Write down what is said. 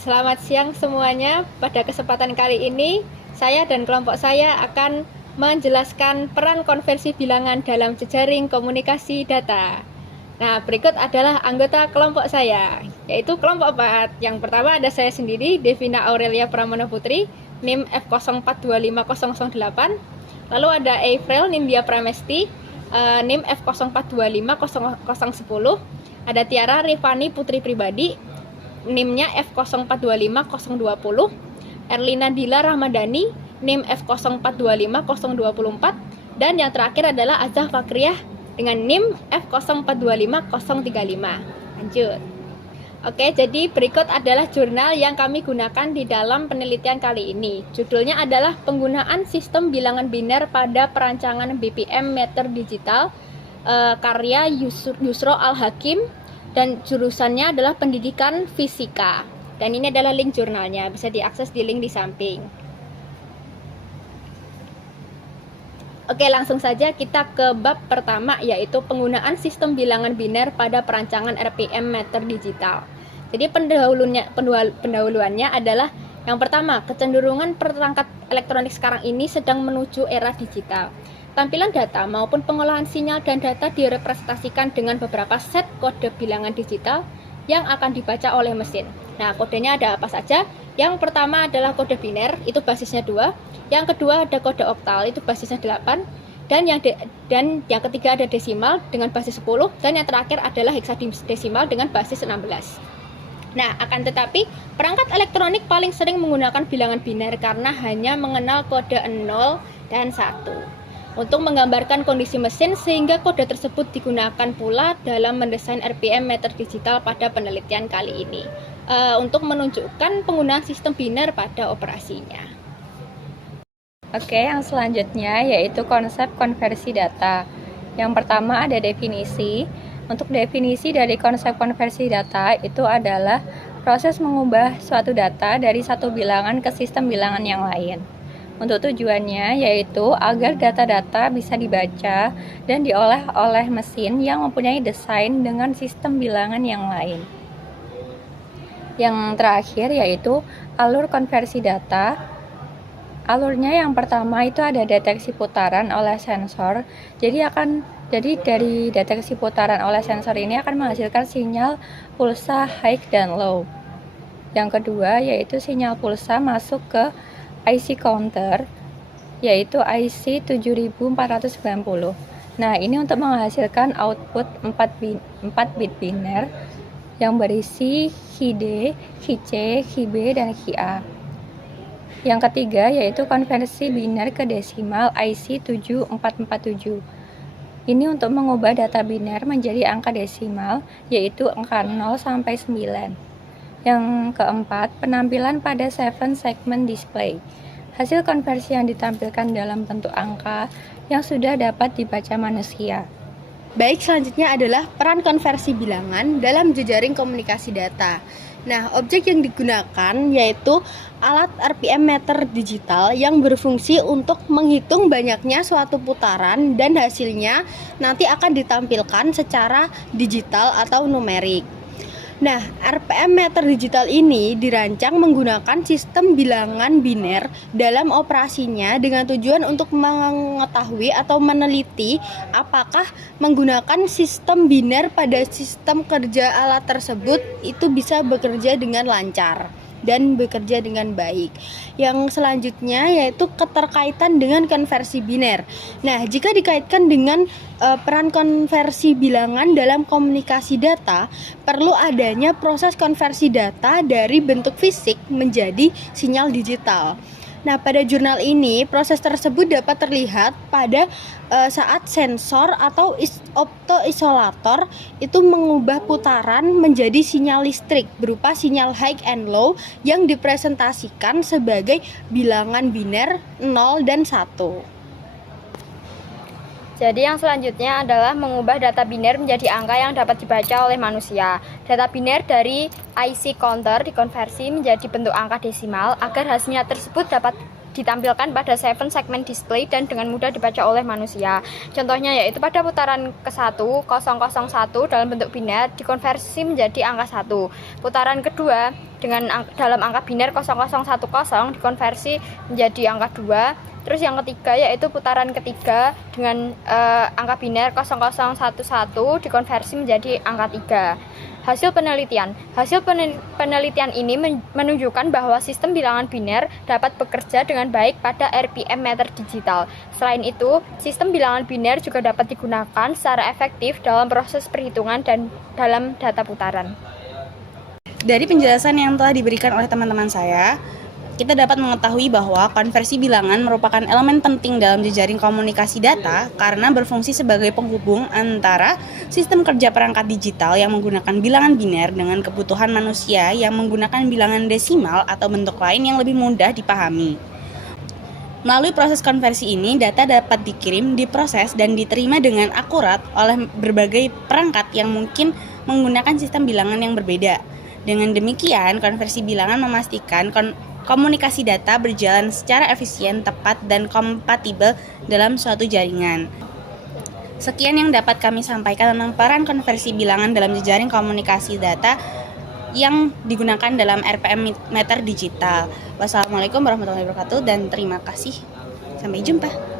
Selamat siang semuanya. Pada kesempatan kali ini, saya dan kelompok saya akan menjelaskan peran konversi bilangan dalam jejaring komunikasi data. Nah, berikut adalah anggota kelompok saya, yaitu kelompok 4. Yang pertama ada saya sendiri, Devina Aurelia Pramana Putri, NIM F04250008. Lalu ada April Nindya Pramesti, NIM F04250010. Ada Tiara Rifani Putri Pribadi, NIM-nya F04250020. Erlina Dila Rahmadani, NIM F04250024. Dan yang terakhir adalah Azah Fakriyah dengan NIM F04250035. Lanjut. Oke, jadi berikut adalah jurnal yang kami gunakan di dalam penelitian kali ini. Judulnya adalah Penggunaan Sistem Bilangan Biner pada Perancangan BPM Meter Digital, karya Yusro Al-Hakim, dan jurusannya adalah Pendidikan Fisika. Dan ini adalah link jurnalnya, bisa diakses di link di samping. Oke, langsung saja kita ke bab pertama, yaitu penggunaan sistem bilangan biner pada perancangan RPM meter digital. Jadi pendahuluannya adalah yang pertama, kecenderungan perangkat elektronik sekarang ini sedang menuju era digital. Tampilan data maupun pengolahan sinyal dan data direpresentasikan dengan beberapa set kode bilangan digital yang akan dibaca oleh mesin. Nah, kodenya ada apa saja? Yang pertama adalah kode biner, itu basisnya 2. Yang kedua ada kode oktal, itu basisnya 8. Dan yang ketiga ada desimal dengan basis 10. Dan yang terakhir adalah heksadesimal dengan basis 16. Nah, akan tetapi perangkat elektronik paling sering menggunakan bilangan biner karena hanya mengenal kode 0 dan 1 untuk menggambarkan kondisi mesin, sehingga kode tersebut digunakan pula dalam mendesain RPM meter digital pada penelitian kali ini untuk menunjukkan penggunaan sistem biner pada operasinya. Oke, yang selanjutnya yaitu konsep konversi data. Yang pertama ada definisi. Untuk definisi dari konsep konversi data itu adalah proses mengubah suatu data dari satu bilangan ke sistem bilangan yang lain. Untuk tujuannya yaitu agar data-data bisa dibaca dan diolah oleh mesin yang mempunyai desain dengan sistem bilangan yang lain. Yang terakhir yaitu alur konversi data. Alurnya yang pertama itu ada deteksi putaran oleh sensor. Jadi dari deteksi putaran oleh sensor ini akan menghasilkan sinyal pulsa high dan low. Yang kedua yaitu sinyal pulsa masuk ke IC counter, yaitu IC 7490. Nah, ini untuk menghasilkan output 4 bit biner yang berisi KI-D, KI-C, KI-B, dan KI-A. Yang ketiga yaitu konversi biner ke desimal IC 7447. Ini untuk mengubah data biner menjadi angka desimal, yaitu angka 0 sampai 9. Yang keempat, penampilan pada 7 segment display. Hasil konversi yang ditampilkan dalam bentuk angka yang sudah dapat dibaca manusia. Baik, selanjutnya adalah peran konversi bilangan dalam jejaring komunikasi data. Nah, objek yang digunakan yaitu alat RPM meter digital yang berfungsi untuk menghitung banyaknya suatu putaran dan hasilnya nanti akan ditampilkan secara digital atau numerik. Nah, RPM meter digital ini dirancang menggunakan sistem bilangan biner dalam operasinya dengan tujuan untuk mengetahui atau meneliti apakah menggunakan sistem biner pada sistem kerja alat tersebut itu bisa bekerja dengan lancar dan bekerja dengan baik. Yang selanjutnya yaitu keterkaitan dengan konversi biner. Nah, jika dikaitkan dengan peran konversi bilangan dalam komunikasi data, perlu adanya proses konversi data dari bentuk fisik menjadi sinyal digital. Nah, pada jurnal ini proses tersebut dapat terlihat pada saat sensor atau optoisolator itu mengubah putaran menjadi sinyal listrik berupa sinyal high and low yang dipresentasikan sebagai bilangan biner 0 dan 1. Jadi yang selanjutnya adalah mengubah data biner menjadi angka yang dapat dibaca oleh manusia. Data biner dari IC counter dikonversi menjadi bentuk angka desimal agar hasilnya tersebut dapat ditampilkan pada 7 segmen display dan dengan mudah dibaca oleh manusia. Contohnya yaitu pada putaran ke-1, 001 dalam bentuk biner dikonversi menjadi angka 1. Putaran kedua dalam angka biner 0010 dikonversi menjadi angka 2. Terus yang ketiga yaitu putaran ketiga dengan angka biner 0011 dikonversi menjadi angka 3. Hasil penelitian ini menunjukkan bahwa sistem bilangan biner dapat bekerja dengan baik pada RPM meter digital. Selain itu, sistem bilangan biner juga dapat digunakan secara efektif dalam proses perhitungan dan dalam data putaran. Dari penjelasan yang telah diberikan oleh teman-teman saya, kita dapat mengetahui bahwa konversi bilangan merupakan elemen penting dalam jejaring komunikasi data karena berfungsi sebagai penghubung antara sistem kerja perangkat digital yang menggunakan bilangan biner dengan kebutuhan manusia yang menggunakan bilangan desimal atau bentuk lain yang lebih mudah dipahami. Melalui proses konversi ini, data dapat dikirim, diproses, dan diterima dengan akurat oleh berbagai perangkat yang mungkin menggunakan sistem bilangan yang berbeda. Dengan demikian, konversi bilangan memastikan komunikasi data berjalan secara efisien, tepat, dan kompatibel dalam suatu jaringan. Sekian yang dapat kami sampaikan tentang peran konversi bilangan dalam jejaring komunikasi data yang digunakan dalam RPM meter digital. Wassalamualaikum warahmatullahi wabarakatuh dan terima kasih. Sampai jumpa.